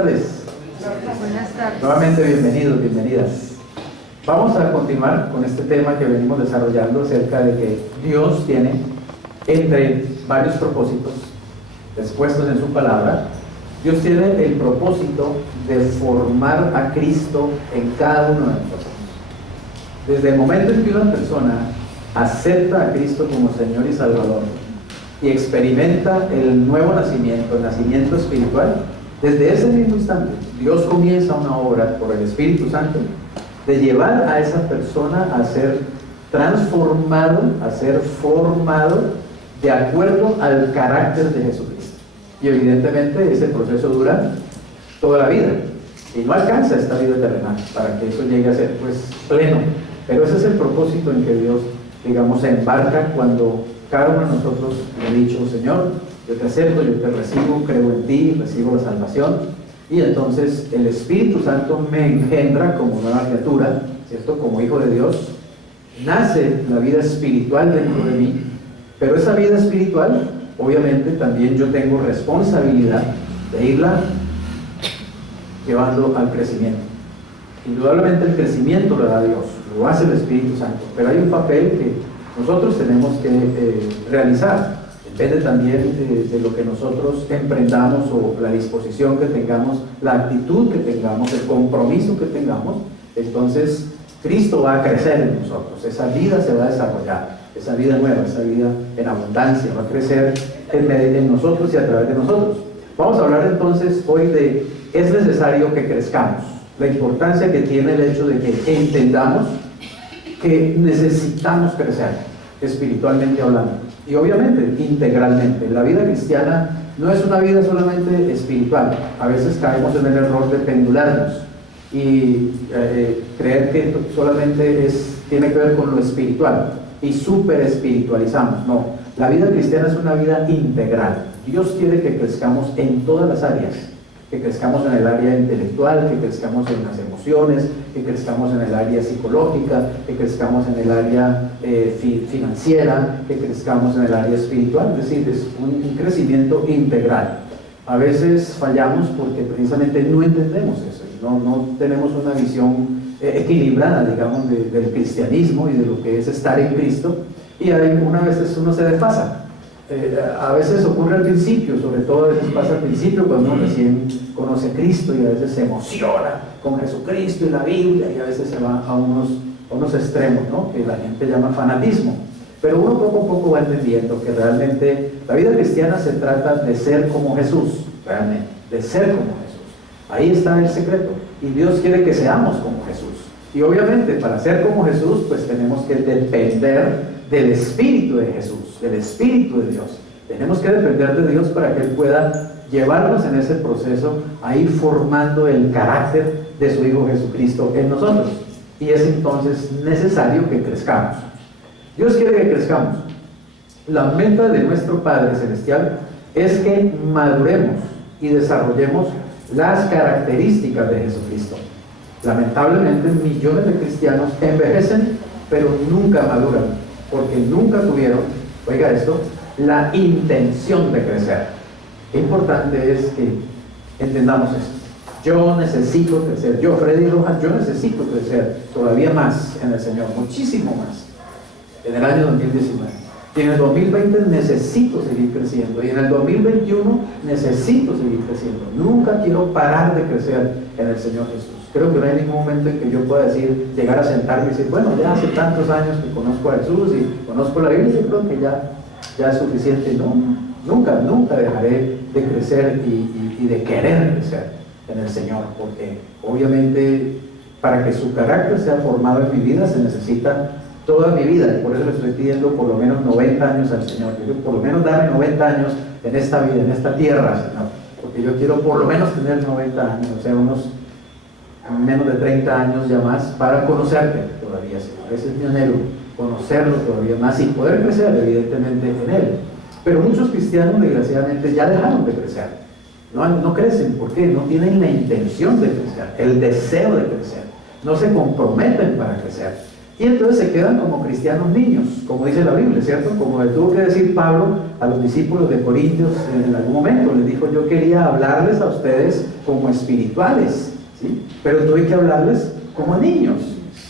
tardes. Buenas tardes. Nuevamente bienvenidos, bienvenidas. Vamos a continuar con este tema que venimos desarrollando acerca de que Dios tiene, entre varios propósitos expuestos en su palabra, Dios tiene el propósito de formar a Cristo en cada uno de nosotros. Desde el momento en que una persona acepta a Cristo como Señor y Salvador y experimenta el nuevo nacimiento, el nacimiento espiritual, desde ese mismo instante Dios comienza una obra por el Espíritu Santo de llevar a esa persona a ser transformado, a ser formado de acuerdo al carácter de Jesucristo. Y evidentemente ese proceso dura toda la vida y no alcanza esta vida terrenal para que eso llegue a ser pues pleno. Pero ese es el propósito en que Dios, digamos, se embarca cuando cada uno de nosotros le ha dicho: Señor, yo te acepto, yo te recibo, creo en ti, recibo la salvación. Y entonces el Espíritu Santo me engendra como nueva criatura, ¿cierto? Como hijo de Dios. Nace la vida espiritual dentro de mí, pero esa vida espiritual, obviamente también yo tengo responsabilidad de irla llevando al crecimiento. Indudablemente el crecimiento lo da Dios, lo hace el Espíritu Santo, pero hay un papel que nosotros tenemos que realizar. Depende también de lo que nosotros emprendamos o la disposición que tengamos, la actitud que tengamos, el compromiso que tengamos. Entonces Cristo va a crecer en nosotros, esa vida se va a desarrollar, esa vida nueva, esa vida en abundancia va a crecer en nosotros y a través de nosotros. Vamos a hablar entonces hoy de: es necesario que crezcamos, la importancia que tiene el hecho de que entendamos que necesitamos crecer espiritualmente hablando y obviamente integralmente. La vida cristiana no es una vida solamente espiritual. A veces caemos en el error de pendularnos y creer que solamente tiene que ver con lo espiritual y súper espiritualizamos. No, la vida cristiana es una vida integral. Dios quiere que crezcamos en todas las áreas, que crezcamos en el área intelectual, que crezcamos en las emociones, que crezcamos en el área psicológica, que crezcamos en el área financiera, que crezcamos en el área espiritual. Es decir, es un crecimiento integral. A veces fallamos porque precisamente no entendemos eso, no tenemos una visión equilibrada, digamos, del cristianismo y de lo que es estar en Cristo, y algunas veces uno se desfasa. A veces ocurre al principio, sobre todo a veces pasa al principio cuando uno recién conoce a Cristo y a veces se emociona con Jesucristo y la Biblia, y a veces se va a unos extremos, ¿no?, que la gente llama fanatismo. Pero uno poco a poco va entendiendo que realmente la vida cristiana se trata de ser como Jesús, realmente, de ser como Jesús. Ahí está el secreto, y Dios quiere que seamos como Jesús. Y obviamente para ser como Jesús pues tenemos que depender del Espíritu de Jesús, del Espíritu de Dios. Tenemos que depender de Dios para que Él pueda llevarnos en ese proceso a ir formando el carácter de su Hijo Jesucristo en nosotros. Y es entonces necesario que crezcamos. Dios quiere que crezcamos. La meta de nuestro Padre Celestial es que maduremos y desarrollemos las características de Jesucristo. Lamentablemente millones de cristianos envejecen pero nunca maduran, porque nunca tuvieron, oiga esto, la intención de crecer. Qué importante es que entendamos esto. Yo necesito crecer, yo, Freddy Rojas, yo necesito crecer todavía más en el Señor, muchísimo más, en el año 2019. Y en el 2020 necesito seguir creciendo, y en el 2021 necesito seguir creciendo. Nunca quiero parar de crecer en el Señor Jesús. Creo que no hay ningún momento en que yo pueda llegar a sentarme y decir: bueno, ya hace tantos años que conozco a Jesús y conozco la Biblia, yo creo que ya es suficiente. No, nunca dejaré de crecer y de querer crecer en el Señor, porque obviamente para que su carácter sea formado en mi vida se necesita toda mi vida, y por eso le estoy pidiendo por lo menos 90 años al Señor. Yo quiero por lo menos darme 90 años en esta vida, en esta tierra, Señor, porque yo quiero por lo menos tener 90 años, o sea, unos menos de 30 años ya más, para conocerte todavía, Señor. Ese es mi anhelo, conocerlo todavía más y poder crecer evidentemente en Él. Pero muchos cristianos desgraciadamente ya dejaron de crecer, no crecen. ¿Por qué? No tienen la intención de crecer, el deseo de crecer, no se comprometen para crecer. Y entonces se quedan como cristianos niños, como dice la Biblia, ¿cierto? Como le tuvo que decir Pablo a los discípulos de Corintios en algún momento, les dijo: yo quería hablarles a ustedes como espirituales, ¿sí? Pero tuve que hablarles como niños.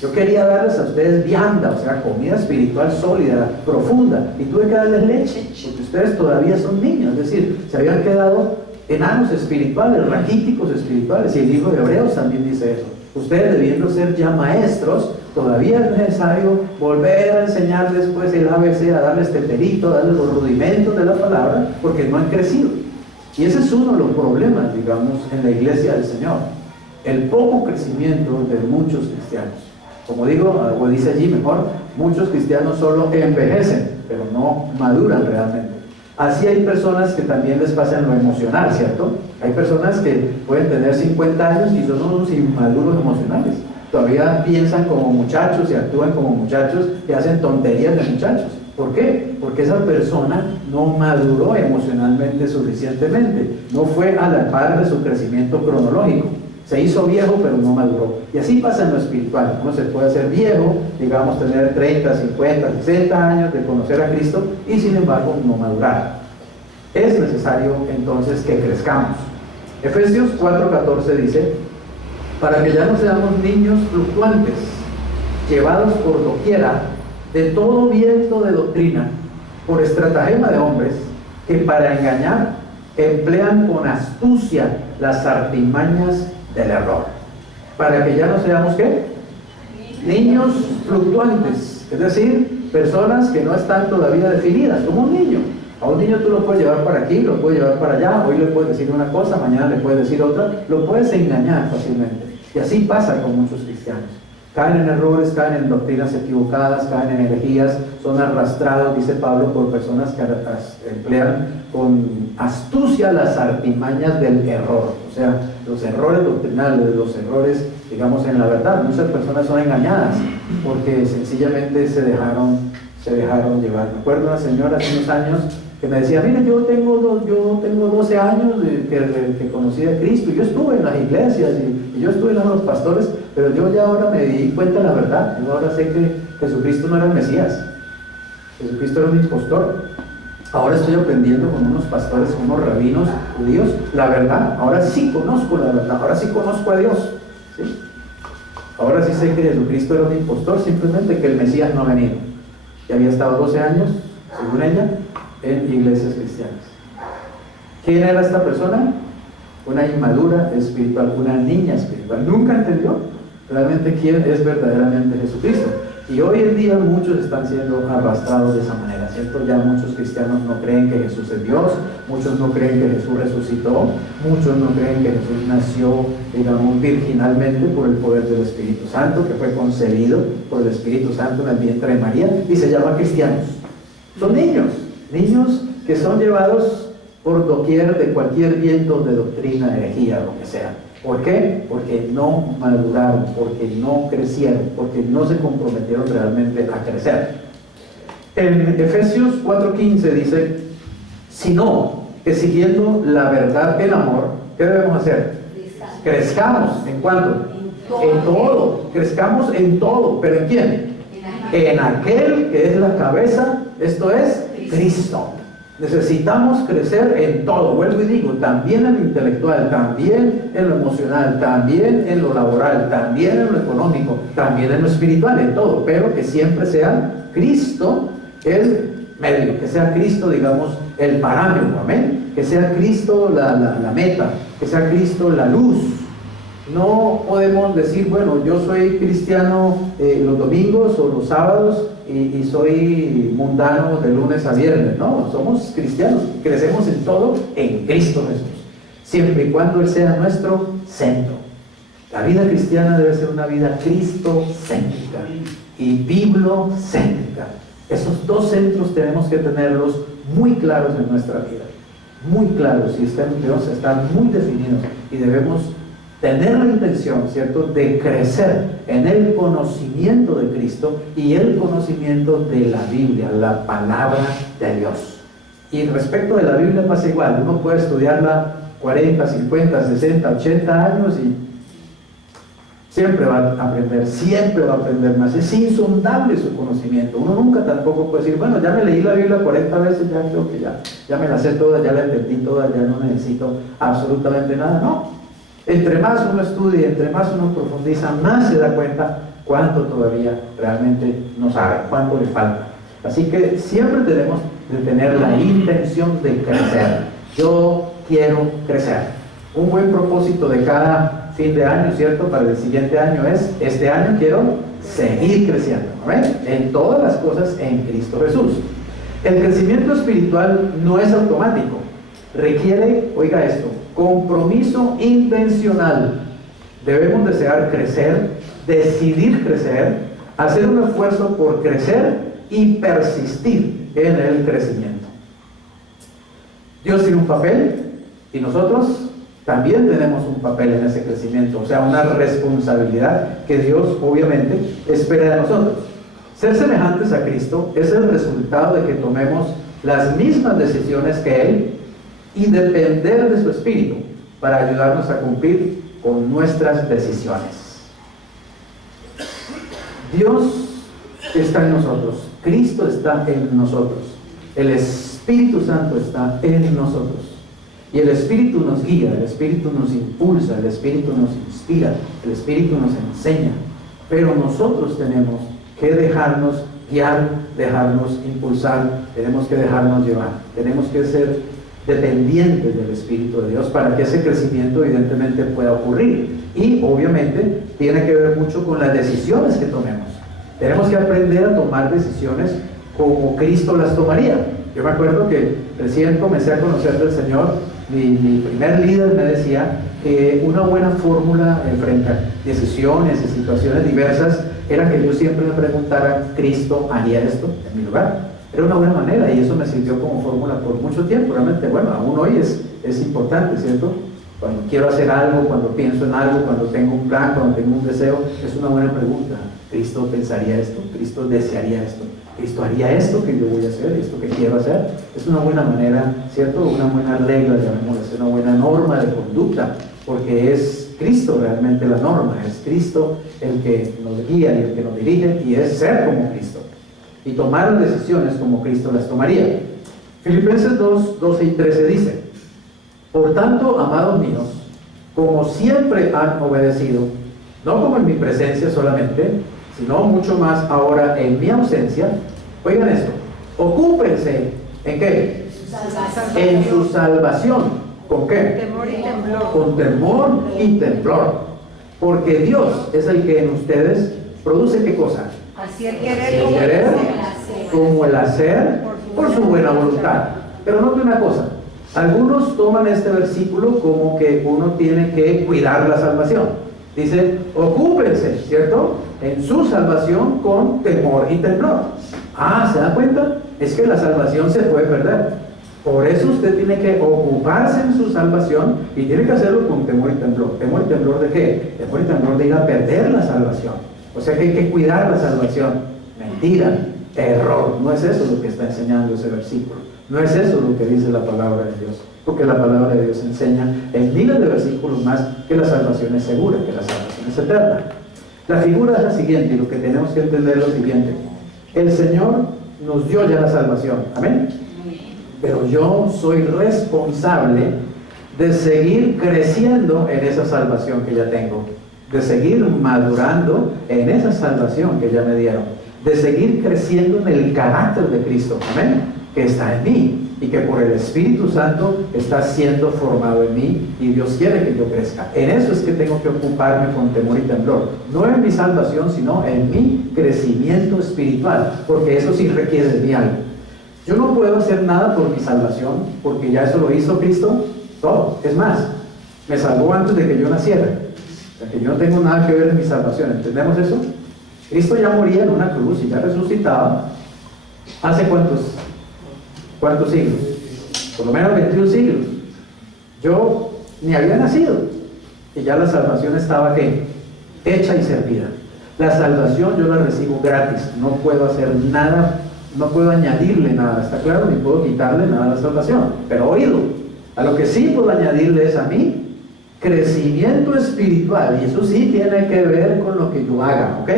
Yo quería darles a ustedes vianda, o sea, comida espiritual sólida, profunda, y tuve que darles leche, porque ustedes todavía son niños, es decir, se habían quedado enanos espirituales, raquíticos espirituales, y el libro de Hebreos también dice eso. Ustedes, debiendo ser ya maestros, todavía es necesario volver a enseñarles pues el ABC, a darles teterito, a darles los rudimentos de la palabra, porque no han crecido. Y ese es uno de los problemas, digamos, en la iglesia del Señor, el poco crecimiento de muchos cristianos. Como digo, o dice allí mejor, muchos cristianos solo envejecen, pero no maduran realmente. Así hay personas que también les pasa en lo emocional, ¿cierto? Hay personas que pueden tener 50 años y son unos inmaduros emocionales. Todavía piensan como muchachos y actúan como muchachos y hacen tonterías de muchachos. ¿Por qué? Porque esa persona no maduró emocionalmente suficientemente, no fue a la par de su crecimiento cronológico. Se hizo viejo pero no maduró. Y así pasa en lo espiritual. Uno se puede hacer viejo, digamos tener 30, 50, 60 años de conocer a Cristo y sin embargo no madurar. Es necesario entonces que crezcamos. Efesios 4:14 dice: para que ya no seamos niños fluctuantes, llevados por doquiera de todo viento de doctrina, por estratagema de hombres, que para engañar emplean con astucia las artimañas del error. Para que ya no seamos, ¿qué? Niños fluctuantes, es decir, personas que no están todavía definidas, como un niño. A un niño tú lo puedes llevar para aquí, lo puedes llevar para allá, hoy le puedes decir una cosa, mañana le puedes decir otra, lo puedes engañar fácilmente. Y así pasa con muchos cristianos. Caen en errores, caen en doctrinas equivocadas, caen en herejías, son arrastrados, dice Pablo, por personas que emplean con astucia las artimañas del error. O sea, los errores doctrinales, los errores, digamos, en la verdad. Muchas personas son engañadas porque sencillamente se dejaron llevar. Me acuerdo de una señora hace unos años que me decía: mire, yo tengo 12 años que conocí a Cristo, y yo estuve en las iglesias y yo estuve en los pastores, pero yo ya ahora me di cuenta de la verdad. Yo ahora sé que Jesucristo no era el Mesías, Jesucristo era un impostor. Ahora estoy aprendiendo con unos pastores, con unos rabinos judíos, la verdad. Ahora sí conozco la verdad, ahora sí conozco a Dios, ¿sí? Ahora sí sé que Jesucristo era un impostor, simplemente que el Mesías no ha venido. Y había estado 12 años, según ella, en iglesias cristianas. ¿Quién era esta persona? Una inmadura espiritual, una niña espiritual. Nunca entendió realmente quién es verdaderamente Jesucristo. Y hoy en día muchos están siendo arrastrados de esa manera, ¿cierto? Ya muchos cristianos no creen que Jesús es Dios, muchos no creen que Jesús resucitó, muchos no creen que Jesús nació, digamos, virginalmente por el poder del Espíritu Santo, que fue concebido por el Espíritu Santo en el vientre de María, y se llaman cristianos. Son niños que son llevados por doquier de cualquier viento de doctrina, herejía, lo que sea. ¿Por qué? Porque no maduraron, porque no crecieron, porque no se comprometieron realmente a crecer. En Efesios 4:15 dice: sino que siguiendo la verdad en amor, ¿qué debemos hacer? Crezcamos. ¿En cuánto? En todo. Crezcamos en todo. ¿Pero en quién? En aquel que es la cabeza, esto es Cristo. Necesitamos crecer en todo, vuelvo y digo, también en lo intelectual, también en lo emocional, también en lo laboral, también en lo económico, también en lo espiritual, en todo, pero que siempre sea Cristo el medio, que sea Cristo, digamos, el parámetro, amén, que sea Cristo la meta, que sea Cristo la luz. No podemos decir, bueno, yo soy cristiano los domingos o los sábados y soy mundano de lunes a viernes. No, somos cristianos, crecemos en todo en Cristo Jesús, siempre y cuando Él sea nuestro centro. La vida cristiana debe ser una vida cristocéntrica y bibliocéntrica. Esos dos centros tenemos que tenerlos muy claros en nuestra vida, muy claros, y debemos estar muy definidos, y debemos tener la intención, ¿cierto?, de crecer en el conocimiento de Cristo y el conocimiento de la Biblia, la palabra de Dios. Y respecto de la Biblia pasa igual. Uno puede estudiarla 40, 50, 60, 80 años Siempre va a aprender, siempre va a aprender más. Es insondable su conocimiento. Uno nunca tampoco puede decir, bueno, ya me leí la Biblia 40 veces, ya creo que ya me la sé toda, ya la entendí toda, ya no necesito absolutamente nada. No. Entre más uno estudia, entre más uno profundiza, más se da cuenta cuánto todavía realmente no sabe, cuánto le falta. Así que siempre tenemos de tener la intención de crecer. Yo quiero crecer. Un buen propósito de cada fin de año, ¿cierto? Para el siguiente año es, este año quiero seguir creciendo, ¿ven? En todas las cosas en Cristo Jesús. El crecimiento espiritual no es automático. Requiere, oiga esto, compromiso intencional. Debemos desear crecer, decidir crecer, hacer un esfuerzo por crecer y persistir en el crecimiento. Dios tiene un papel y nosotros también tenemos un papel en ese crecimiento, o sea, una responsabilidad que Dios obviamente espera de nosotros. Ser semejantes a Cristo es el resultado de que tomemos las mismas decisiones que Él y depender de su Espíritu para ayudarnos a cumplir con nuestras decisiones. Dios está en nosotros, Cristo está en nosotros, el Espíritu Santo está en nosotros. Y el Espíritu nos guía, el Espíritu nos impulsa, el Espíritu nos inspira, el Espíritu nos enseña. Pero nosotros tenemos que dejarnos guiar, dejarnos impulsar, tenemos que dejarnos llevar, tenemos que ser dependientes del Espíritu de Dios para que ese crecimiento evidentemente pueda ocurrir. Y obviamente tiene que ver mucho con las decisiones que tomemos. Tenemos que aprender a tomar decisiones como Cristo las tomaría. Yo me acuerdo que recién comencé a conocer del Señor, mi primer líder me decía que una buena fórmula frente a decisiones y situaciones diversas era que yo siempre me preguntara, ¿Cristo haría esto en mi lugar? Era una buena manera y eso me sirvió como fórmula por mucho tiempo. Realmente, bueno, aún hoy es importante, ¿cierto? Cuando quiero hacer algo, cuando pienso en algo, cuando tengo un plan, cuando tengo un deseo, es una buena pregunta. ¿Cristo pensaría esto? ¿Cristo desearía esto? ¿Cristo haría esto que yo voy a hacer? ¿Esto que quiero hacer? Es una buena manera, ¿cierto? Una buena regla, llamémosla, es una buena norma de conducta, porque es Cristo realmente la norma, es Cristo el que nos guía y el que nos dirige, y es ser como Cristo, y tomar las decisiones como Cristo las tomaría. Filipenses 2, 12 y 13 dice, por tanto, amados míos, como siempre han obedecido, no como en mi presencia solamente, sino mucho más ahora en mi ausencia, oigan esto, ocúpense, ¿en qué? En su salvación. ¿Con qué? Temor y temblor. Con temor y temblor. Porque Dios es el que en ustedes produce ¿qué cosa? Así el querer El querer como el hacer por su buena voluntad. Pero note una cosa, algunos toman este versículo como que uno tiene que cuidar la salvación. Dice, ocúpense, ¿cierto? En su salvación con temor y temblor. ¿Se da cuenta? Es que la salvación se puede perder. Por eso usted tiene que ocuparse en su salvación y tiene que hacerlo con temor y temblor. ¿Temor y temblor de qué? Temor y temblor de ir a perder la salvación. O sea que hay que cuidar la salvación. Mentira, error. No es eso lo que está enseñando ese versículo. No es eso lo que dice la palabra de Dios. Porque la palabra de Dios enseña en miles de versículos más que la salvación es segura, que la salvación es eterna. La figura es la siguiente, y lo que tenemos que entender es lo siguiente. El Señor nos dio ya la salvación, amén. Pero yo soy responsable de seguir creciendo en esa salvación que ya tengo, de seguir madurando en esa salvación que ya me dieron, de seguir creciendo en el carácter de Cristo, amén, que está en mí y que por el Espíritu Santo está siendo formado en mí y Dios quiere que yo crezca. En eso es que tengo que ocuparme con temor y temblor, no en mi salvación, sino en mi crecimiento espiritual, porque eso sí requiere de mí algo. Yo no puedo hacer nada por mi salvación, porque ya eso lo hizo Cristo todo. Es más, me salvó antes de que yo naciera. O sea, que yo no tengo nada que ver en mi salvación. ¿Entendemos eso? Cristo ya moría en una cruz y ya resucitaba. ¿Hace cuántos siglos? Por lo menos 21 siglos. Yo ni había nacido y ya la salvación estaba ¿qué? Hecha y servida. La salvación yo la recibo gratis. No puedo hacer nada. No puedo añadirle nada, ¿está claro? Ni puedo quitarle nada a la salvación. Pero oído, a lo que sí puedo añadirle es a mí crecimiento espiritual, y eso sí tiene que ver con lo que yo haga, ¿ok?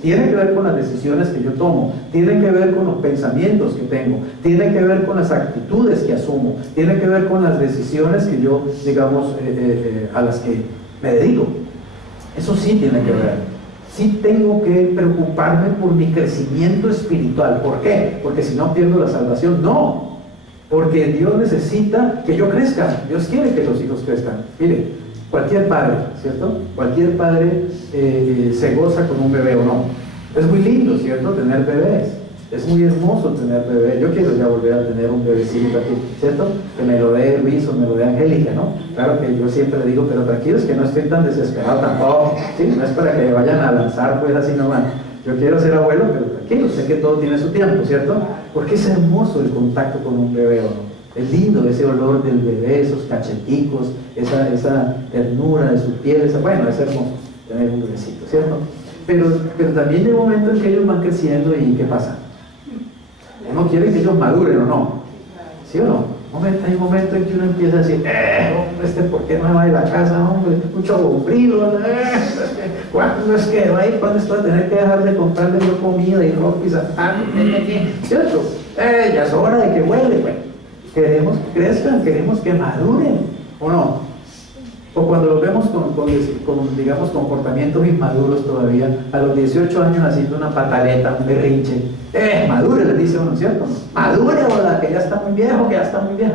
Tiene que ver con las decisiones que yo tomo, tiene que ver con los pensamientos que tengo, tiene que ver con las actitudes que asumo, tiene que ver con las decisiones que yo, digamos, a las que me dedico. Eso sí tiene que ver. Sí tengo que preocuparme por mi crecimiento espiritual. ¿Por qué? Porque si no pierdo la salvación. No, porque Dios necesita que yo crezca. Dios quiere que los hijos crezcan. Mire, cualquier padre, ¿cierto? Cualquier padre se goza con un bebé o no. Es muy lindo, ¿cierto? Tener bebés. Es muy hermoso tener bebé. Yo quiero ya volver a tener un bebecito aquí, ¿cierto? Que me lo dé Luis o me lo dé Angélica, ¿no? Claro que yo siempre le digo, pero tranquilos que no estoy tan desesperado tampoco, ¿sí? No es para que me vayan a lanzar pues así nomás. Yo quiero ser abuelo, pero tranquilo, sé que todo tiene su tiempo, ¿cierto? Porque es hermoso el contacto con un bebé, ¿o no? Es lindo ese olor del bebé, esos cacheticos, esa ternura de su piel, bueno, es hermoso tener un bebecito, ¿cierto? Pero también llega un momento en que ellos van creciendo y ¿qué pasa? Uno quiere que ellos maduren o no, ¿sí o no? Hay un momento en que uno empieza a decir, hombre, ¿por qué no me va de la casa, hombre? Mucho bombrilo, ¿cuándo es que va a ir? ¿Cuándo es que va a tener que dejar de comprarle yo comida y ropa y zapatos? ¿Cierto? Ya es hora de que vuele, pues. Queremos que crezcan, queremos que maduren, ¿o no? O cuando los vemos con digamos, comportamientos inmaduros todavía, a los 18 años haciendo una pataleta, un berrinche, madure, le dice uno, ¿cierto? Madure ahora, que ya está muy viejo, que ya está muy viejo.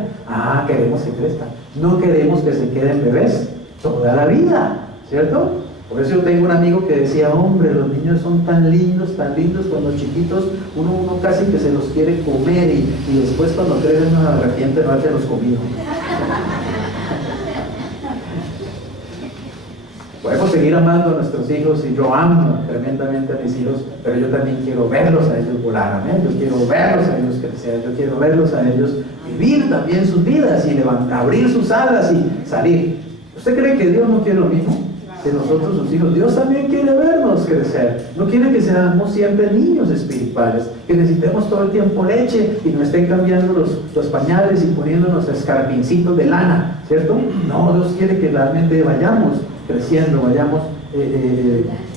Queremos que crezcan, no queremos que se queden bebés toda la vida, ¿cierto? Por eso yo tengo un amigo que decía, hombre, los niños son tan lindos cuando chiquitos, uno casi que se los quiere comer y después cuando crecen uno se arrepiente de no haberse los comido. Podemos seguir amando a nuestros hijos y yo amo tremendamente a mis hijos, pero yo también quiero verlos a ellos volar, amén. Yo quiero verlos a ellos crecer, yo quiero verlos a ellos vivir también sus vidas y abrir sus alas y salir. ¿Usted cree que Dios no quiere lo mismo de nosotros, sus hijos? Dios también quiere vernos crecer. No quiere que seamos siempre niños espirituales, que necesitemos todo el tiempo leche y nos estén cambiando los pañales y poniéndonos escarpincitos de lana, ¿cierto? No, Dios quiere que realmente vayamos creciendo, vayamos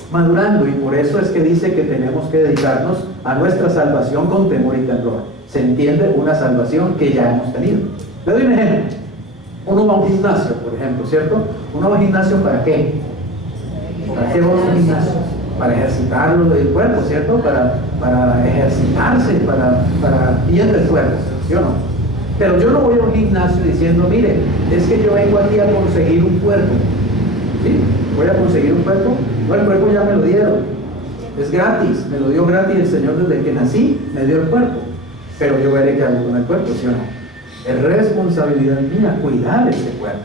madurando, y por eso es que dice que tenemos que dedicarnos a nuestra salvación con temor y temblor. Se entiende una salvación que ya hemos tenido. Le doy un ejemplo. Uno va a un gimnasio, por ejemplo, ¿cierto? Uno va a un gimnasio ¿para qué? ¿Para qué vamos a un gimnasio? Para ejercitarlo del cuerpo, ¿cierto? Para ejercitarse, para bien del cuerpo, ¿sí o no? Pero yo no voy a un gimnasio diciendo, mire, es que yo vengo aquí a conseguir un cuerpo. ¿Sí? Voy a conseguir un cuerpo. No, el cuerpo ya me lo dieron. Es gratis, me lo dio gratis el Señor desde que nací, me dio el cuerpo. Pero yo veré qué hago con el cuerpo, ¿sí o no? Es responsabilidad mía cuidar ese cuerpo.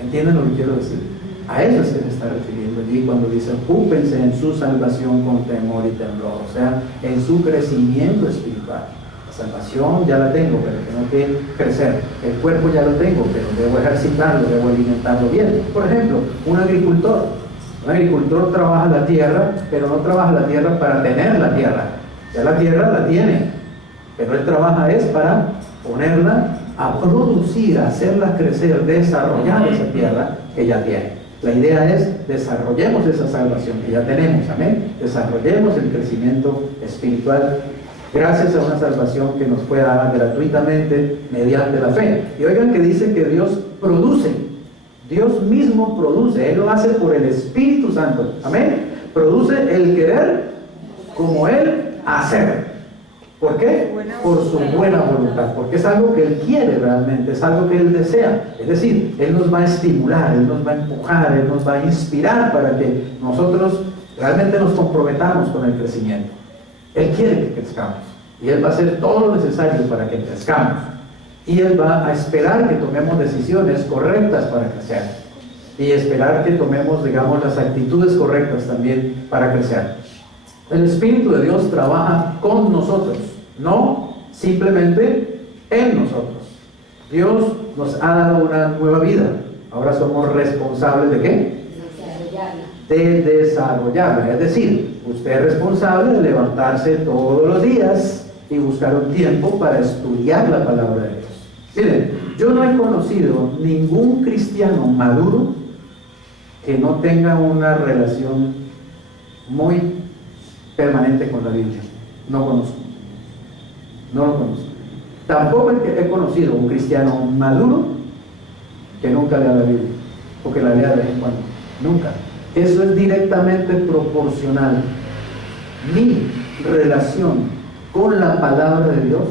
¿Entienden lo que quiero decir? A eso es que se está refiriendo allí cuando dice, ocúpense en su salvación con temor y temblor, o sea, en su crecimiento espiritual. Salvación ya la tengo, pero tengo que crecer. El cuerpo ya lo tengo, pero debo ejercitarlo, debo alimentarlo bien. Por ejemplo, un agricultor trabaja la tierra, pero no trabaja la tierra para tener la tierra. Ya la tierra la tiene, pero él trabaja es para ponerla a producir, a hacerla crecer, desarrollar esa tierra que ya tiene. La idea es, desarrollemos esa salvación que ya tenemos, amén. Desarrollemos el crecimiento espiritual gracias a una salvación que nos fue dada gratuitamente mediante la fe. Y oigan que dice que Dios produce, Dios mismo produce, Él lo hace por el Espíritu Santo, amén. Produce el querer como Él hacer. ¿Por qué? Por su buena voluntad, porque es algo que Él quiere realmente, es algo que Él desea. Es decir, Él nos va a estimular, Él nos va a empujar, Él nos va a inspirar para que nosotros realmente nos comprometamos con el crecimiento. Él quiere que crezcamos y Él va a hacer todo lo necesario para que crezcamos, y Él va a esperar que tomemos decisiones correctas para crecer y esperar que tomemos, digamos, las actitudes correctas también para crecer. El Espíritu de Dios trabaja con nosotros, no simplemente en nosotros. Dios nos ha dado una nueva vida, ahora somos responsables ¿de qué? De desarrollarla. Es decir, usted es responsable de levantarse todos los días y buscar un tiempo para estudiar la palabra de Dios. Miren, yo no he conocido ningún cristiano maduro que no tenga una relación muy permanente con la Biblia. No conozco. No lo conozco. Tampoco he conocido un cristiano maduro que nunca lea la Biblia, o que la lea de vez en cuando. Nunca. Eso es directamente proporcional. Mi relación con la palabra de Dios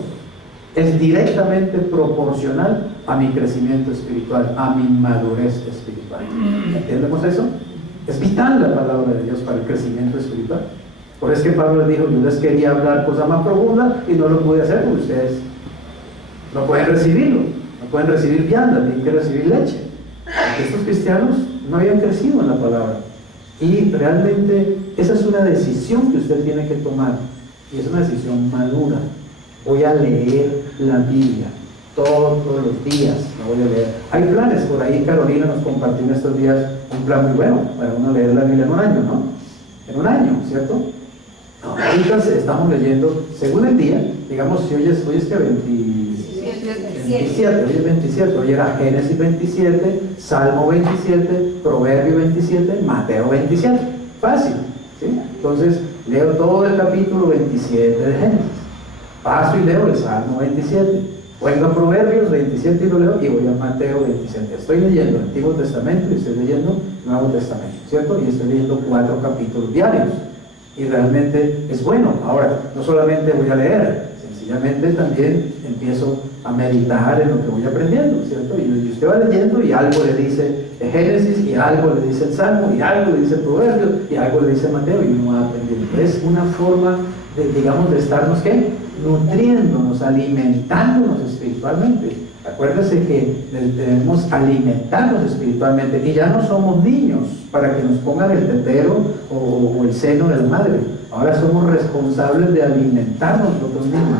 es directamente proporcional a mi crecimiento espiritual, a mi madurez espiritual. ¿Entendemos eso? Es vital la palabra de Dios para el crecimiento espiritual. Por eso es que Pablo dijo: yo les quería hablar cosas más profundas y no lo pude hacer porque ustedes no pueden recibirlo, no pueden recibir vianda, tienen que recibir leche. Porque estos cristianos no habían crecido en la palabra. Y realmente esa es una decisión que usted tiene que tomar, y es una decisión madura. Voy a leer la Biblia todos los días, la voy a leer. Hay planes, por ahí Carolina nos compartió en estos días un plan muy bueno para uno leer la Biblia en un año, ¿no? En un año, ¿cierto? Ahorita estamos leyendo según el día, digamos, si hoy es que 27, hoy es 27, hoy era Génesis 27, Salmo 27, Proverbio 27, Mateo 27, fácil, ¿sí? Entonces leo todo el capítulo 27 de Génesis, paso y leo el Salmo 27, vengo a Proverbios 27 y lo leo, y voy a Mateo 27. Estoy leyendo el Antiguo Testamento y estoy leyendo el Nuevo Testamento, ¿cierto? Y estoy leyendo 4 capítulos diarios, y realmente es bueno. Ahora, no solamente voy a leer, sencillamente también empiezo a meditar en lo que voy aprendiendo, ¿cierto? Y usted va leyendo y algo le dice el Génesis, y algo le dice el Salmo, y algo le dice el Proverbio, y algo le dice Mateo, y uno va aprendiendo. Es una forma de, digamos, de estarnos, ¿qué? Nutriéndonos, alimentándonos espiritualmente. Acuérdense que debemos alimentarnos espiritualmente, y ya no somos niños para que nos pongan el tetero o el seno de la madre. Ahora somos responsables de alimentarnos nosotros mismos.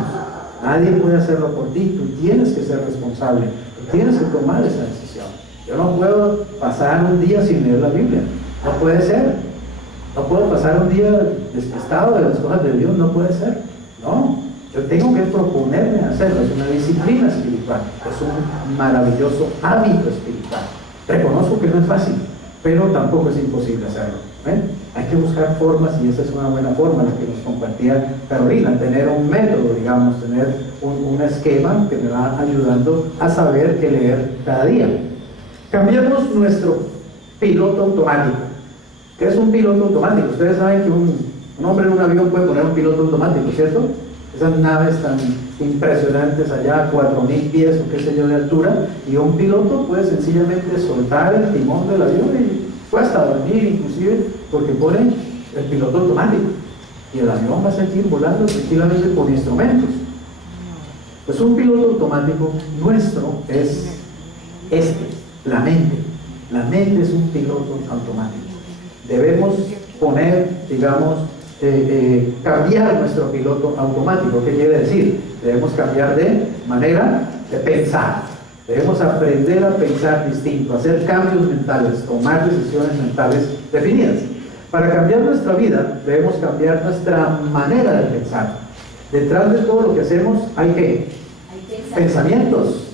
Nadie puede hacerlo por ti, tú tienes que ser responsable, tú tienes que tomar esa decisión. Yo no puedo pasar un día sin leer la Biblia, no puede ser. No puedo pasar un día despistado de las cosas de Dios, no puede ser. No, yo tengo que proponerme hacerlo. Es una disciplina espiritual, es un maravilloso hábito espiritual. Reconozco que no es fácil, pero tampoco es imposible hacerlo. Hay que buscar formas, y esa es una buena forma, la que nos compartía Carolina, tener un método, digamos, tener un esquema que me va ayudando a saber qué leer cada día. Cambiemos nuestro piloto automático. ¿Qué es un piloto automático? Ustedes saben que un hombre en un avión puede poner un piloto automático, ¿cierto? Esas naves tan impresionantes allá, 4.000 pies o qué sé yo de altura, y un piloto puede sencillamente soltar el timón del avión y puede hasta dormir inclusive, porque pone el piloto automático, y el avión va a seguir volando tranquilamente por instrumentos. Pues un piloto automático nuestro es la mente. La mente es un piloto automático. Debemos poner, digamos, cambiar nuestro piloto automático. ¿Qué quiere decir? Debemos cambiar de manera de pensar. Debemos aprender a pensar distinto, hacer cambios mentales, tomar decisiones mentales definidas. Para cambiar nuestra vida, debemos cambiar nuestra manera de pensar. Detrás de todo lo que hacemos hay ¿qué? Pensamientos.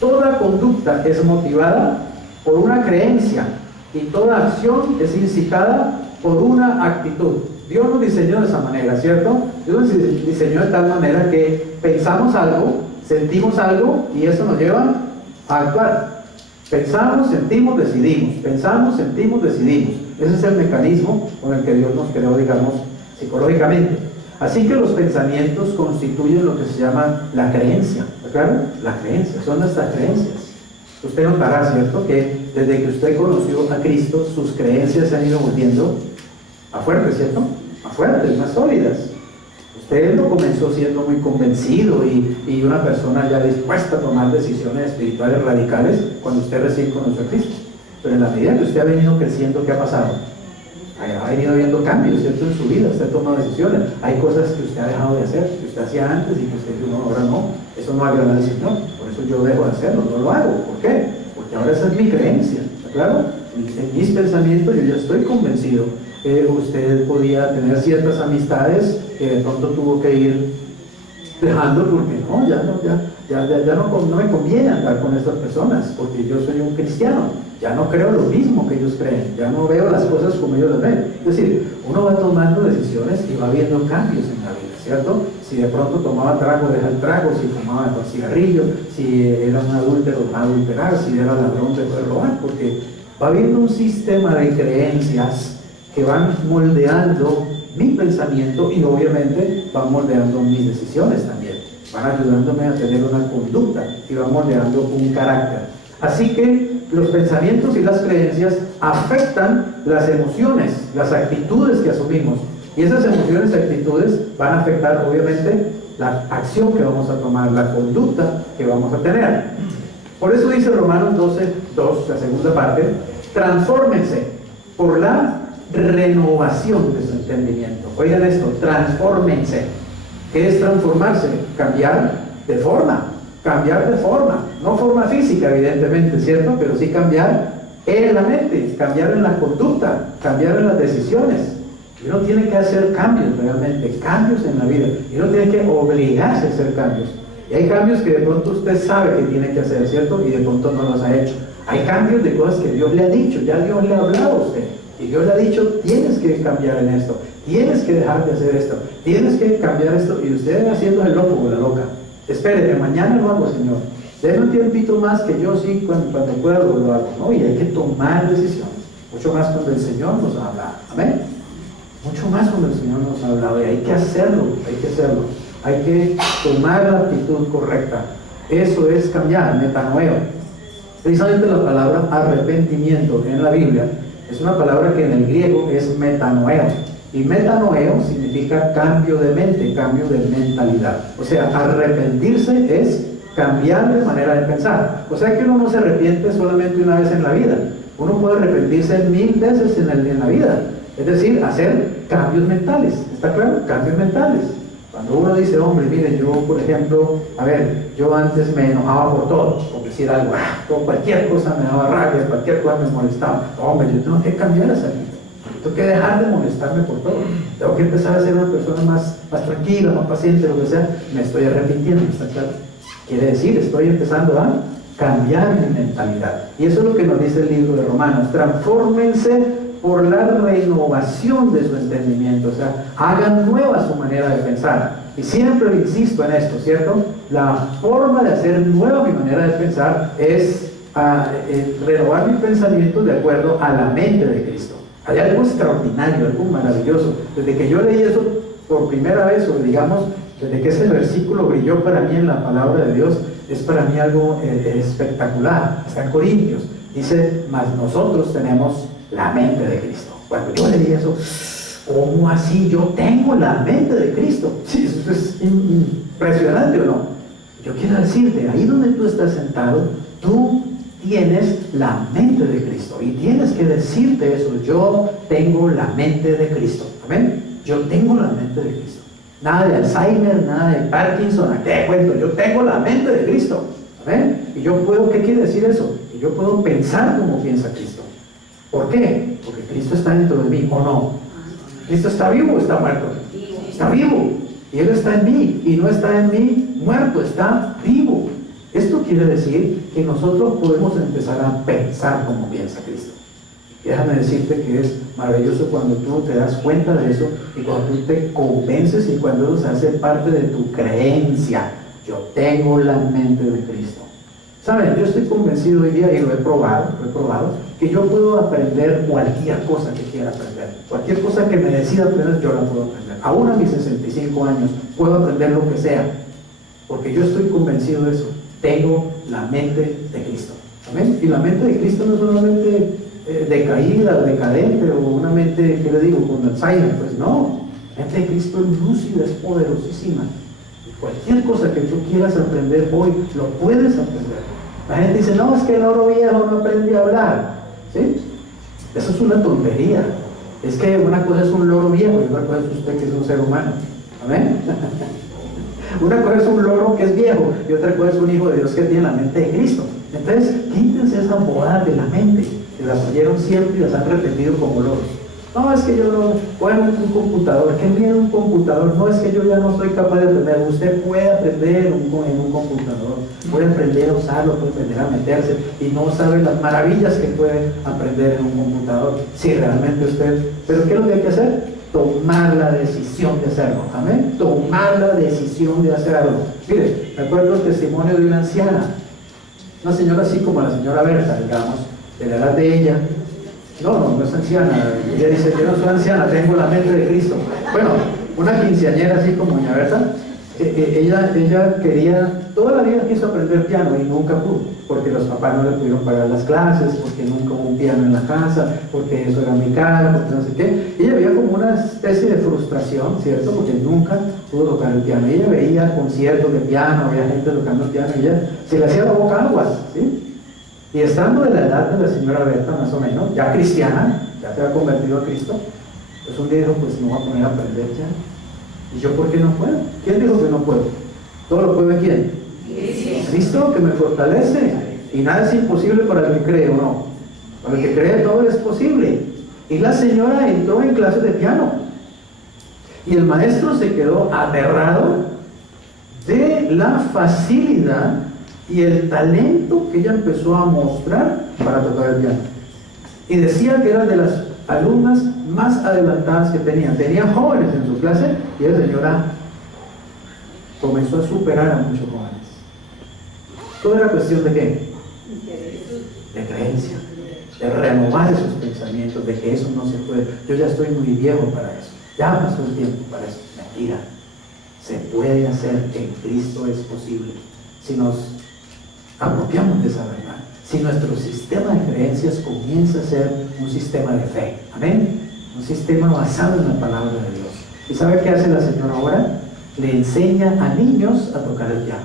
Toda conducta es motivada por una creencia, y toda acción es incitada por una actitud. Dios nos diseñó de esa manera, ¿cierto? Dios nos diseñó de tal manera que pensamos algo, sentimos algo, y eso nos lleva a actuar. Pensamos, sentimos, decidimos. Pensamos, sentimos, decidimos. Ese es el mecanismo con el que Dios nos creó, digamos, psicológicamente. Así que los pensamientos constituyen lo que se llama la creencia. ¿Está claro? La creencia, son nuestras creencias. Usted notará, ¿cierto?, que desde que usted conoció a Cristo, sus creencias se han ido volviendo más fuertes, ¿cierto? Más fuertes, más sólidas. Usted no comenzó siendo muy convencido y una persona ya dispuesta a tomar decisiones espirituales radicales cuando usted recién conoció a Cristo. Pero en la medida que usted ha venido creciendo, ¿qué ha pasado? Ha venido viendo cambios, ¿cierto?, en su vida. Usted ha tomado decisiones. Hay cosas que usted ha dejado de hacer, que usted hacía antes y que usted dice, no, ahora no. Eso no agrada al Señor. Por eso yo dejo de hacerlo, no lo hago. ¿Por qué? Porque ahora esa es mi creencia. ¿Está claro? En mis pensamientos yo ya estoy convencido. Usted podía tener ciertas amistades que de pronto tuvo que ir dejando porque no me conviene andar con estas personas, porque yo soy un cristiano. ya no creo lo mismo que ellos creen, ya no veo las cosas como ellos las ven. Es decir, uno va tomando decisiones y va viendo cambios en la vida, ¿cierto? Si de pronto tomaba trago, deja el trago, si fumaba cigarrillo, si era un adúltero, va a adulterar, si era ladrón, se puede robar, porque va habiendo un sistema de creencias que van moldeando mi pensamiento y obviamente van moldeando mis decisiones también, van ayudándome a tener una conducta y van moldeando un carácter. Así que los pensamientos y las creencias afectan las emociones, las actitudes que asumimos, y esas emociones y actitudes van a afectar obviamente la acción que vamos a tomar, la conducta que vamos a tener. Por eso dice Romanos 12:2, la segunda parte: transfórmense por la renovación de su entendimiento. Oigan esto, transfórmense. ¿Qué es transformarse? Cambiar de forma, no forma física evidentemente, ¿cierto? Pero sí cambiar en la mente, cambiar en la conducta, cambiar en las decisiones. Y uno tiene que hacer cambios realmente, cambios en la vida, y uno tiene que obligarse a hacer cambios. Y hay cambios que de pronto usted sabe que tiene que hacer, ¿cierto? Y de pronto no los ha hecho. Hay cambios de cosas que Dios le ha dicho, ya Dios le ha hablado a usted. Y Dios le ha dicho, tienes que cambiar en esto, tienes que dejar de hacer esto, tienes que cambiar esto, y usted haciendo el loco o la loca. Espéreme, mañana lo hago, Señor. Deme un tiempito más que yo sí, cuando pueda lo hago. No, y hay que tomar decisiones. Mucho más cuando el Señor nos habla. Amén. Mucho más cuando el Señor nos ha hablado. Y hay que hacerlo, Hay que tomar la actitud correcta. Eso es cambiar, metanoeo. Precisamente la palabra arrepentimiento en la Biblia es una palabra que en el griego es metanoeo. Y metanoeo significa cambio de mente, cambio de mentalidad. O sea, arrepentirse es cambiar de manera de pensar. O sea que uno no se arrepiente solamente una vez en la vida. Uno puede arrepentirse 1000 veces en la vida. Es decir, hacer cambios mentales. ¿Está claro? Cambios mentales. Cuando uno dice, hombre, mire, yo, por ejemplo, yo antes me enojaba por todo, por decir algo, por cualquier cosa me daba rabia, cualquier cosa me molestaba. Hombre, yo tengo que cambiar esa vida. Tengo que dejar de molestarme por todo. Tengo que empezar a ser una persona más tranquila, más paciente, lo que sea. Me estoy arrepintiendo, ¿está claro? Quiere decir, estoy empezando a cambiar mi mentalidad. Y eso es lo que nos dice el libro de Romanos. Transfórmense por la renovación de su entendimiento. O sea, hagan nueva su manera de pensar. Y siempre insisto en esto, ¿cierto? La forma de hacer nueva mi manera de pensar es renovar mi pensamiento de acuerdo a la mente de Cristo. Hay algo extraordinario, algo maravilloso. Desde que yo leí eso por primera vez, o digamos, desde que ese versículo brilló para mí en la palabra de Dios, es para mí algo espectacular. Está en Corintios. Dice, mas nosotros tenemos la mente de Cristo. Cuando yo leí eso, ¿cómo así? Yo tengo la mente de Cristo. Sí, eso es impresionante, ¿o no? Yo quiero decirte, ahí donde tú estás sentado, tú tienes la mente de Cristo. Y tienes que decirte eso. Yo tengo la mente de Cristo. ¿Amén? Yo tengo la mente de Cristo. Nada de Alzheimer, nada de Parkinson, ¿a qué cuento? Yo tengo la mente de Cristo. ¿Amén? Y yo puedo, ¿qué quiere decir eso? Que yo puedo pensar como piensa Cristo. ¿Por qué? Porque Cristo está dentro de mí, ¿o no? ¿Cristo está vivo o está muerto? Está vivo. Y Él está en mí. Y no está en mí muerto, está vivo. Esto quiere decir que nosotros podemos empezar a pensar como piensa Cristo. Y déjame decirte que es maravilloso cuando tú te das cuenta de eso y cuando tú te convences y cuando eso se hace parte de tu creencia. Yo tengo la mente de Cristo. ¿Saben? Yo estoy convencido hoy día, y lo he probado, que yo puedo aprender cualquier cosa que quiera aprender. Cualquier cosa que me decida aprender, yo la puedo aprender. Aún a mis 65 años, puedo aprender lo que sea. Porque yo estoy convencido de eso. Tengo la mente de Cristo. ¿Amén? Y la mente de Cristo no es solamente decaída o decadente, o una mente, ¿qué le digo?, con Alzheimer. Pues no. La mente de Cristo es lúcida, es poderosísima. Cualquier cosa que tú quieras aprender hoy, lo puedes aprender. La gente dice, no, es que el oro viejo no aprendí a hablar. ¿Sí? Eso es una tontería. Es que una cosa es un loro viejo y otra cosa es usted que es un ser humano. ¿Amén? Una cosa es un loro que es viejo y otra cosa es un hijo de Dios que tiene la mente de Cristo. Entonces, quítense esas bobadas de la mente, que las oyeron siempre y las han repetido como loros. No, es que yo no puedo un computador. ¿Qué miedo un computador? No, es que yo ya no soy capaz de aprender. Usted puede aprender en un computador, puede aprender a usarlo, puede aprender a meterse y no sabe las maravillas que puede aprender en un computador. Si realmente usted, pero ¿qué es lo que hay que hacer? Tomar la decisión de hacerlo. Amén. Tomar la decisión de hacerlo. Mire, me acuerdo el testimonio de una anciana, una señora así como la señora Berta, digamos, de la edad de ella. No es anciana. Ella dice: yo no soy anciana, tengo la mente de Cristo. Bueno, una quinceañera así como doña Berta, ella quería, toda la vida quiso aprender piano y nunca pudo, porque los papás no le pudieron pagar las clases, porque nunca hubo un piano en la casa, porque eso era muy caro, porque no sé qué. Ella veía como una especie de frustración, ¿cierto? Porque nunca pudo tocar el piano. Ella veía conciertos de piano, había gente tocando el piano y ella se le hacía la boca aguas, ¿sí? Y estando de la edad de la señora Berta, más o menos, ya cristiana, ya se había convertido a Cristo, pues un día dijo: pues me voy a poner a aprender piano. ¿Y yo por qué no puedo? ¿Quién dijo que no puedo? ¿Todo lo puede quién? Cristo, que me fortalece. Y nada es imposible para el que cree, ¿o no? Para el que cree todo es posible. Y la señora entró en clases de piano. Y el maestro se quedó aterrado de la facilidad y el talento que ella empezó a mostrar para tocar el piano. Y decía que era de las alumnas más adelantadas que tenían. Tenían jóvenes en su clase y la señora comenzó a superar a muchos jóvenes. Todo era cuestión de ¿qué? De creencia, de renovar esos pensamientos, de que eso no se puede. Yo ya estoy muy viejo para eso, ya pasó el tiempo para eso. Mentira, se puede hacer, en Cristo es posible. Si nos apropiamos de esa verdad, si nuestro sistema de creencias comienza a ser un sistema de fe, amén, un sistema basado en la palabra de Dios. ¿Y sabe qué hace la señora ahora? Le enseña a niños a tocar el piano.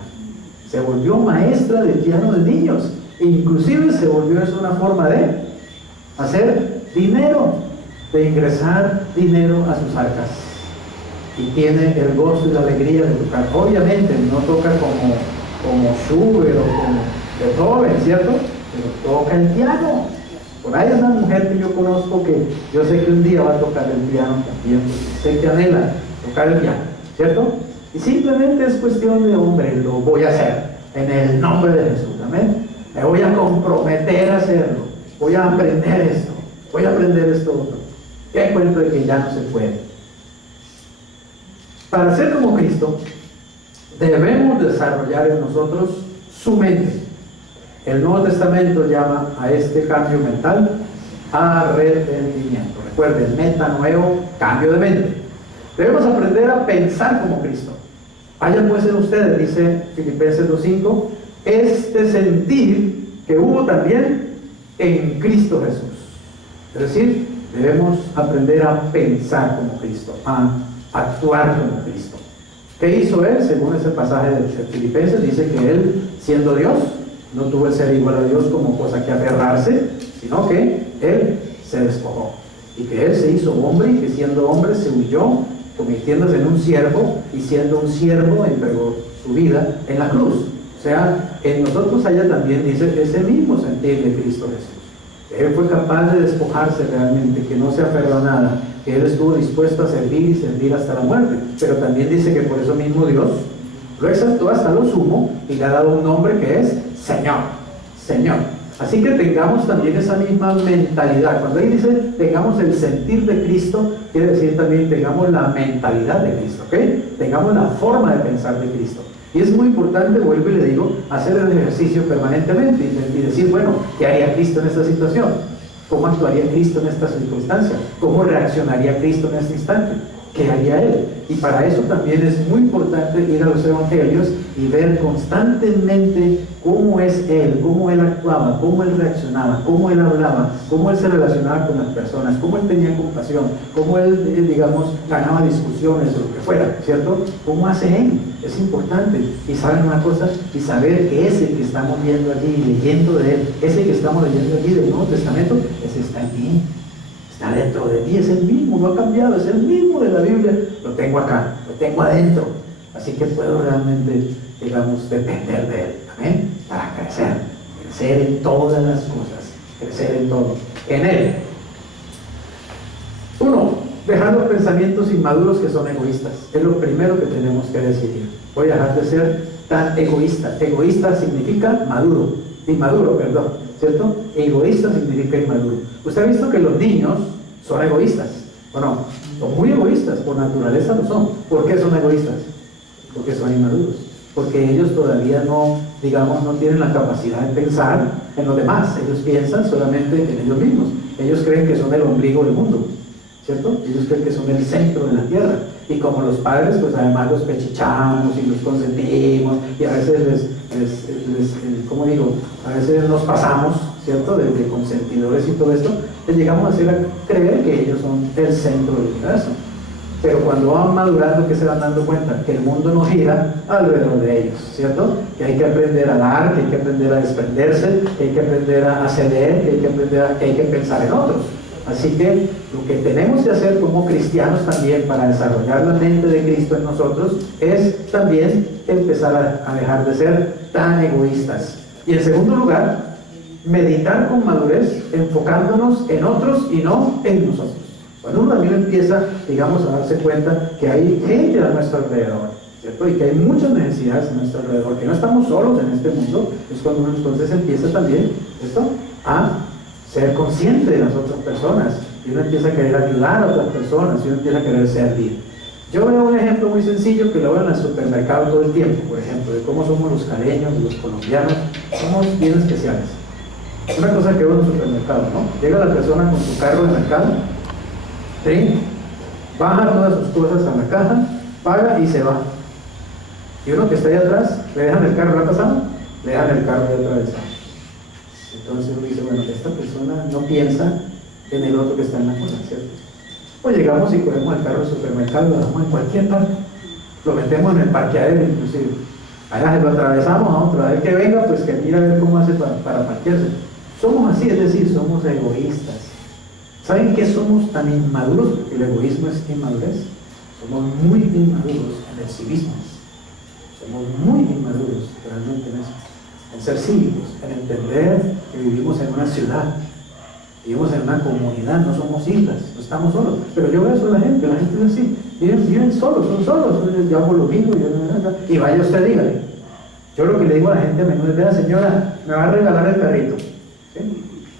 Se volvió maestra de piano de niños. Inclusive se volvió eso una forma de hacer dinero, de ingresar dinero a sus arcas. Y tiene el gozo y la alegría de tocar. Obviamente no toca como Schubert o como Beethoven, ¿cierto? Pero toca el piano. Por ahí es una mujer que yo conozco que yo sé que un día va a tocar el piano también. Sé que anhela tocar el piano, ¿cierto? Y simplemente es cuestión de: hombre, lo voy a hacer en el nombre de Jesús, amén. Me voy a comprometer a hacerlo. Voy a aprender esto. Voy a aprender esto otro. ¿Qué cuento de que ya no se puede? Para ser como Cristo, debemos desarrollar en nosotros su mente. El Nuevo Testamento llama a este cambio mental arrepentimiento. Recuerden, metanoeo, cambio de mente. Debemos aprender a pensar como Cristo. Vayan pues en ustedes, dice Filipenses 2:5, este sentir que hubo también en Cristo Jesús. Es decir, debemos aprender a pensar como Cristo, a actuar como Cristo. ¿Qué hizo Él? Según ese pasaje de Filipenses, dice que Él, siendo Dios, no tuvo el ser igual a Dios como cosa que aferrarse, sino que Él se despojó. Y que Él se hizo hombre y que siendo hombre se huyó, convirtiéndose en un siervo, y siendo un siervo entregó su vida en la cruz. O sea, en nosotros allá también dice ese mismo sentir de Cristo Jesús. Él fue capaz de despojarse realmente, que no se aferró a nada, que Él estuvo dispuesto a servir y servir hasta la muerte. Pero también dice que por eso mismo Dios lo exaltó hasta lo sumo y le ha dado un nombre que es Señor. Señor. Así que tengamos también esa misma mentalidad. Cuando ahí dice tengamos el sentir de Cristo, quiere decir también tengamos la mentalidad de Cristo, ¿ok? Tengamos la forma de pensar de Cristo. Y es muy importante, vuelvo y le digo, hacer el ejercicio permanentemente y decir, bueno, ¿qué haría Cristo en esta situación? ¿Cómo actuaría Cristo en esta circunstancia? ¿Cómo reaccionaría Cristo en este instante? ¿Qué haría Él? Y para eso también es muy importante ir a los evangelios y ver constantemente cómo es Él, cómo Él actuaba, cómo Él reaccionaba, cómo Él hablaba, cómo Él se relacionaba con las personas, cómo Él tenía compasión, cómo Él, digamos, ganaba discusiones o lo que fuera, ¿cierto? ¿Cómo hace Él? Es importante. Y saben una cosa, y saber que ese que estamos viendo allí, leyendo de Él, ese que estamos leyendo allí del Nuevo Testamento, ese está en mí. Está dentro de mí, es el mismo, no ha cambiado, es el mismo de la Biblia, lo tengo acá, lo tengo adentro, así que puedo realmente, digamos, depender de Él, amén, para crecer en todas las cosas, crecer en todo, en Él. Dejar los pensamientos inmaduros que son egoístas. Es lo primero que tenemos que decidir. Voy a dejar de ser tan egoísta. Egoísta significa maduro. Inmaduro, perdón. ¿Cierto? Egoísta significa inmaduro. Usted ha visto que los niños son egoístas, ¿o no? Son muy egoístas, por naturaleza lo son. ¿Por qué son egoístas? Porque son inmaduros. Porque ellos todavía no, digamos, no tienen la capacidad de pensar en los demás. Ellos piensan solamente en ellos mismos. Ellos creen que son el ombligo del mundo, ¿cierto? Ellos creen que son el centro de la tierra. Y como los padres, pues además los pechichamos y los consentimos y a veces ¿cómo digo? A veces nos pasamos, ¿cierto? De consentidores y todo esto, les llegamos a hacer creer que ellos son el centro del universo. Pero cuando van madurando, ¿qué se van dando cuenta? Que el mundo no gira alrededor de ellos, ¿cierto? Que hay que aprender a dar, que hay que aprender a desprenderse, que hay que aprender a ceder, que hay que pensar en otros. Así que lo que tenemos que hacer como cristianos también para desarrollar la mente de Cristo en nosotros es también empezar a dejar de ser tan egoístas. Y en segundo lugar, meditar con madurez, enfocándonos en otros y no en nosotros. Cuando uno también empieza, digamos, a darse cuenta que hay gente a nuestro alrededor, ¿cierto? Y que hay muchas necesidades a nuestro alrededor, que no estamos solos en este mundo, es cuando uno entonces empieza también a ser consciente de las otras personas, y uno empieza a querer ayudar a otras personas, y uno empieza a querer servir. Yo veo un ejemplo muy sencillo que lo veo en el supermercado todo el tiempo, por ejemplo, de cómo somos los caleños, los colombianos, somos bien especiales. Una cosa que veo en el supermercado, ¿no? Llega la persona con su carro de mercado, ¿sí? Baja todas sus cosas a la caja, paga y se va. Y uno que está ahí atrás, le dejan el carro, ¿la pasado? Le dejan el carro de atravesado. Entonces uno dice, bueno, esta persona no piensa en el otro que está en la cola, ¿cierto? Pues llegamos y cogemos el carro del supermercado, lo dejamos en cualquier parte, lo metemos en el parqueadero inclusive. Allá lo atravesamos a otro, a ver que venga, pues que mira a ver cómo hace para parquearse. Somos así, es decir, somos egoístas. ¿Saben qué somos tan inmaduros? Porque el egoísmo es inmadurez. Somos muy inmaduros en el civismo. Somos muy inmaduros realmente en eso. En ser cívicos, en entender que vivimos en una ciudad, vivimos en una comunidad, no somos islas, no estamos solos. Pero yo veo eso a la gente es así, viven solos, son solos, yo hago lo mismo, y vaya usted, dígale. Yo lo que le digo a la gente a menudo es, vea señora, me va a regalar el carrito. ¿Sí?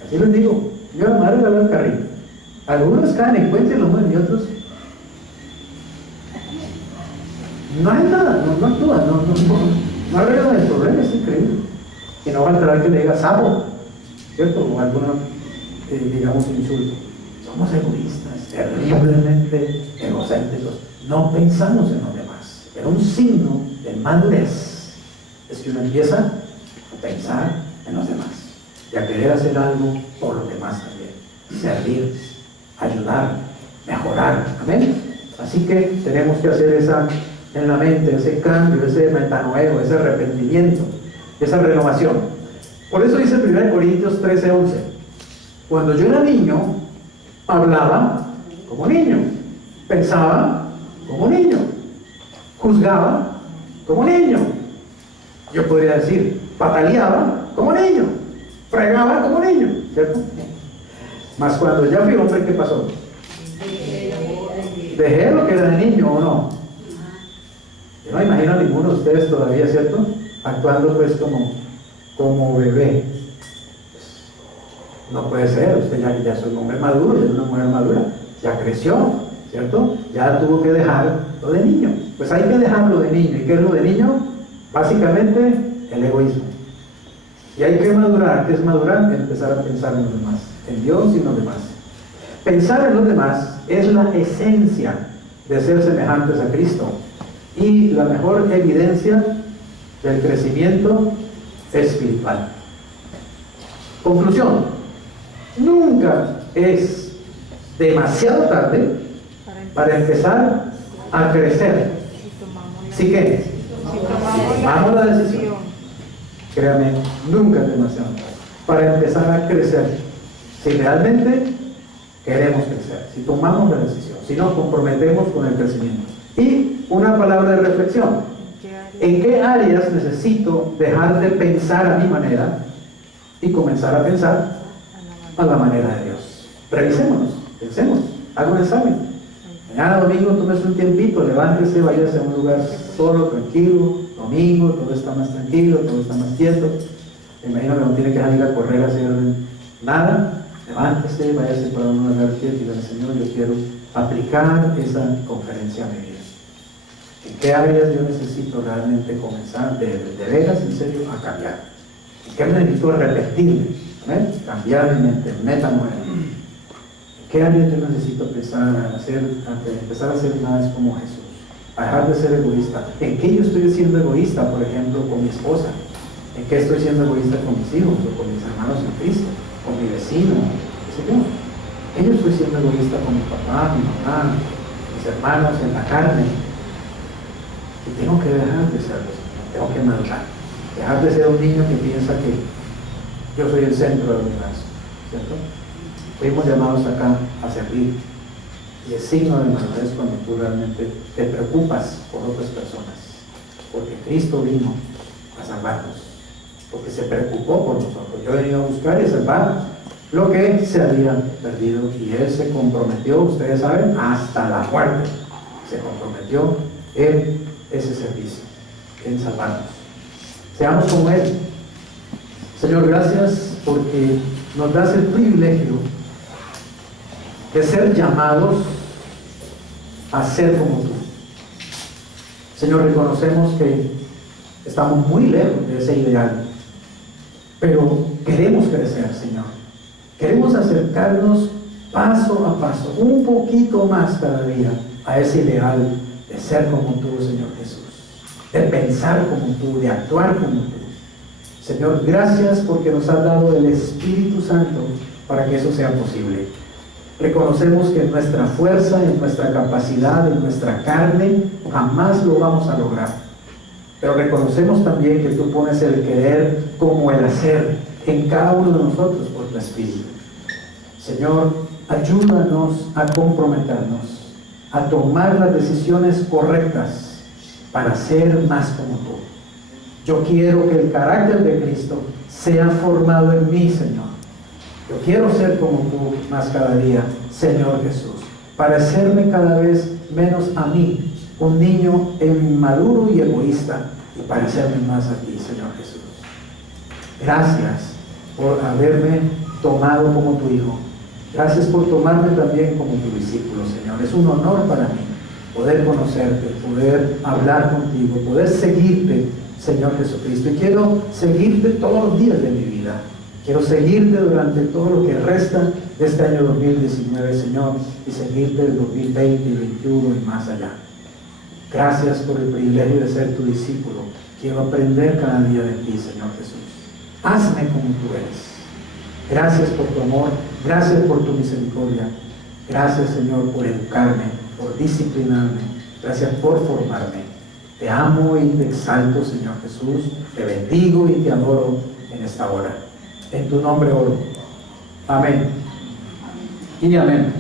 Así les digo, señora, me va a regalar el carrito. Algunos caen en cuenta y lo mueven y otros no hay nada, no actúan, no arreglan el problema, es increíble. Y no faltará que le diga sapo, ¿cierto? O alguna, digamos, insulto. Somos egoístas, terriblemente egocéntricos. No pensamos en los demás. Pero un signo de madurez es que uno empieza a pensar en los demás y a querer hacer algo por los demás también. Servir, ayudar, mejorar. Amén. Así que tenemos que hacer en la mente ese cambio, ese metanoeo, ese arrepentimiento, esa renovación. Por eso dice 1 Corintios 13:11, cuando yo era niño, hablaba como niño, pensaba como niño, juzgaba como niño. Yo podría decir, pataleaba como niño, fregaba como niño, ¿cierto? Mas cuando ya fui hombre, ¿qué pasó? Dejé lo que era de niño, ¿o no? Yo no imagino a ninguno de ustedes todavía, ¿cierto? Actuando pues como bebé. No puede ser, usted ya es un hombre maduro, ya es una mujer madura, ya creció, ¿cierto? Ya tuvo que dejar lo de niño. Pues hay que dejarlo de niño. ¿Y qué es lo de niño? Básicamente el egoísmo. Y hay que madurar. ¿Qué es madurar? Empezar a pensar en los demás, en Dios y en los demás. Pensar en los demás es la esencia de ser semejantes a Cristo y la mejor evidencia del crecimiento espiritual. Conclusión: nunca es demasiado tarde para empezar a crecer. ¿Sí que? Si tomamos la decisión, créame, nunca es demasiado tarde para empezar a crecer. Si realmente queremos crecer, si tomamos la decisión, si nos comprometemos con el crecimiento. Y una palabra de reflexión: ¿en qué áreas necesito dejar de pensar a mi manera y comenzar a pensar a la manera de Dios? Revisémonos, pensemos, haga un examen. Mañana domingo tómese un tiempito, levántese, váyase a un lugar solo, tranquilo. Domingo, todo está más tranquilo, todo está más quieto. Me imagino que no tiene que salir a correr a hacer nada. Levántese, váyase para un lugar quieto y dígale: Señor, yo quiero aplicar esa conferencia a mi vida. ¿En qué áreas yo necesito realmente comenzar de veras, en serio, a cambiar? ¿En qué necesito repetirme? Cambiar mi mente, metanoia. ¿En qué áreas yo necesito empezar a ser más como Jesús? A dejar de ser egoísta. ¿En qué yo estoy siendo egoísta, por ejemplo, con mi esposa? ¿En qué estoy siendo egoísta con mis hijos o con mis hermanos en Cristo? Con mi vecino, qué sé yo. ¿En qué yo estoy siendo egoísta con mi papá, mi mamá, mis hermanos en la carne? Y tengo que dejar de serlo, tengo que madurar. Dejar de ser un niño que piensa que yo soy el centro del universo, ¿cierto? Fuimos llamados acá a servir. Y es signo de madurez cuando tú realmente te preocupas por otras personas. Porque Cristo vino a salvarnos. Porque se preocupó por nosotros. Yo he venido a buscar y a salvar lo que se había perdido. Y Él se comprometió, ustedes saben, hasta la muerte. Se comprometió en ese servicio, en salvarnos. Seamos como Él. Señor, gracias porque nos das el privilegio de ser llamados a ser como tú. Señor, reconocemos que estamos muy lejos de ese ideal, pero queremos crecer, Señor. Queremos acercarnos paso a paso, un poquito más cada día, a ese ideal de ser como tú, Señor Jesús, de pensar como tú, de actuar como tú. Señor, gracias porque nos has dado el Espíritu Santo para que eso sea posible. Reconocemos que en nuestra fuerza, en nuestra capacidad, en nuestra carne, jamás lo vamos a lograr. Pero reconocemos también que tú pones el querer como el hacer en cada uno de nosotros por tu Espíritu. Señor, ayúdanos a comprometernos, a tomar las decisiones correctas para ser más como tú. Yo quiero que el carácter de Cristo sea formado en mí, Señor. Yo quiero ser como tú más cada día, Señor Jesús. Parecerme cada vez menos a mí, un niño inmaduro y egoísta, y parecerme más a ti, Señor Jesús. Gracias por haberme tomado como tu hijo. Gracias por tomarme también como tu discípulo, Señor. Es un honor para mí poder conocerte, poder hablar contigo, poder seguirte, Señor Jesucristo. Y quiero seguirte todos los días de mi vida. Quiero seguirte durante todo lo que resta de este año 2019, Señor, y seguirte el 2020 y 2021 y más allá. Gracias por el privilegio de ser tu discípulo. Quiero aprender cada día de ti, Señor Jesús. Hazme como tú eres. Gracias por tu amor, gracias por tu misericordia. Gracias, Señor, por educarme, por disciplinarme. Gracias por formarme. Te amo y te exalto, Señor Jesús. Te bendigo y te adoro en esta hora. En tu nombre oro. Amén. Y amén.